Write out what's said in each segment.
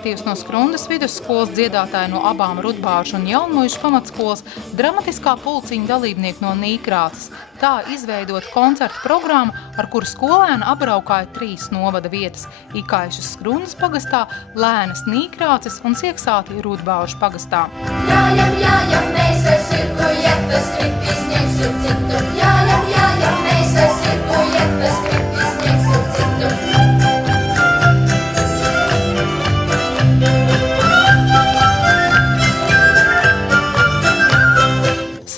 kolektīvs no Skrundas vidusskolas, dziedātāji no abām Rudbāžu un Jaunmuižu pamatskolas, dramatiskā pulciņa dalībnieki no Nīkrāces. Tā izveidot koncertu programmu, ar kuru skolēni apbraukāja 3 novada vietas – Ikaišas Skrundas pagastā, Lēnas Nīkrāces un Sieksāti Rudbāžu pagastā. Jājam, mēs ar sirku, ja tas kritis ņems un citu. Jājam, mēs ar sirku, ja tas kritis ņems un citu.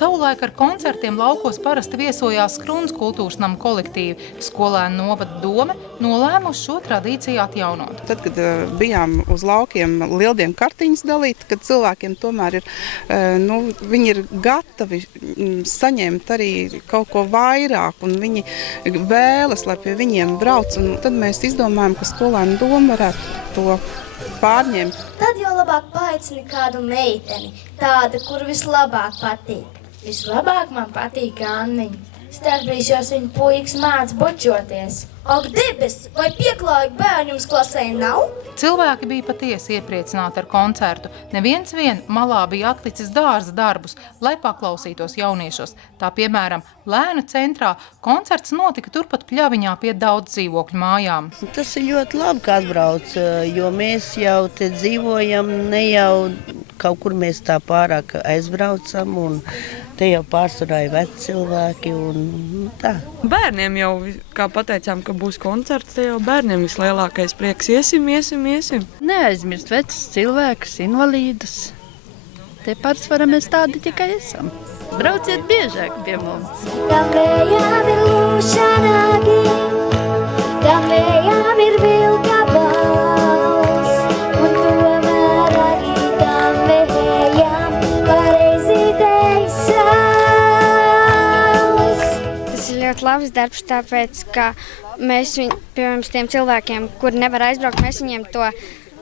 Savulaik ar koncertiem laukos parasti viesojās Skrundas kultūras nama kolektīvi. Skolēnu novada dome nolēmuši šo tradīciju atjaunot. Tad, kad bijām uz laukiem lieldienu kartiņas dalīt, kad cilvēkiem tomēr ir, viņi ir gatavi saņemt arī kaut ko vairāk, un viņi vēlas, lai pie viņiem brauc, un tad mēs izdomājam, ka skolēnu doma varētu to pārņemt. Tad jau labāk paaicini kādu meiteni, tāda, kur vislabāk patīk. Vislabāk man patīk Anniņa. Starpbrīžos viņa puikas māc bučoties. Ak, debes, vai pieklājīgi bērni jums klasē nav? Cilvēki bija patiesi iepriecināti ar koncertu. Neviens vien malā bija atlicis dārza darbus, lai paklausītos jauniešos. Tā piemēram, Lēnu centrā koncerts notika turpat Pļaviņā pie daudz dzīvokļu mājām. Tas ir ļoti labi, ka atbrauc, jo mēs jau te dzīvojam, ne jau kaut kur mēs tā pārāk aizbraucam, un te jau pārsvarā ir veci cilvēki un tā. Bērniem jau, kā pateicām, ka būs koncerts, te jau bērniem vislielākais prieks. Iesim. Neaizmirst vecus cilvēkus, invalīdus. Te pārsvarā mēs tādi tikai esam. Brauciet biežāk pie mums. Tam vējām ir lūšanāki, tam vējām ir vilka balss, un tomēr arī tam vējām pareizi teisās. Tas ir ļoti labs darbs, tāpēc, ka mēs, piemēram, tiem cilvēkiem, kuri nevar aizbraukt, mēs viņiem to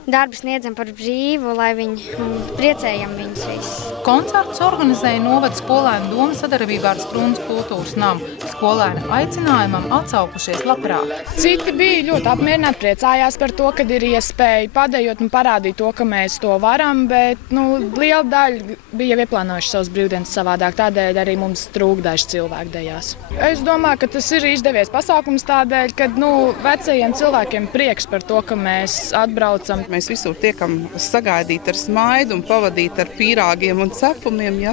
darbu sniedzam par brīvu, lai viņi priecējam viņus visus. Koncertus organizēja novada skolēnu doma sadarbībā ar Skrundas kultūras namu. Skolēni aicinājumam atsaukušies labprāt. Citi bija ļoti apmierināti, priecājās par to, kad ir iespēja padejot un parādīt to, ka mēs to varam, bet liela daļa bija jau ieplānojuši savus brīvdienas savādāk, tādēļ arī mums trūk daži cilvēki dejās. Es domāju, ka tas ir izdevies pasākums tādēļ, kad vecajiem cilvēkiem prieks par to, ka mēs atbraucam. Mēs visur tiekam sagaidīt ar smaidu un pavadīt ar pīrāgiem un cepumiem. Ja?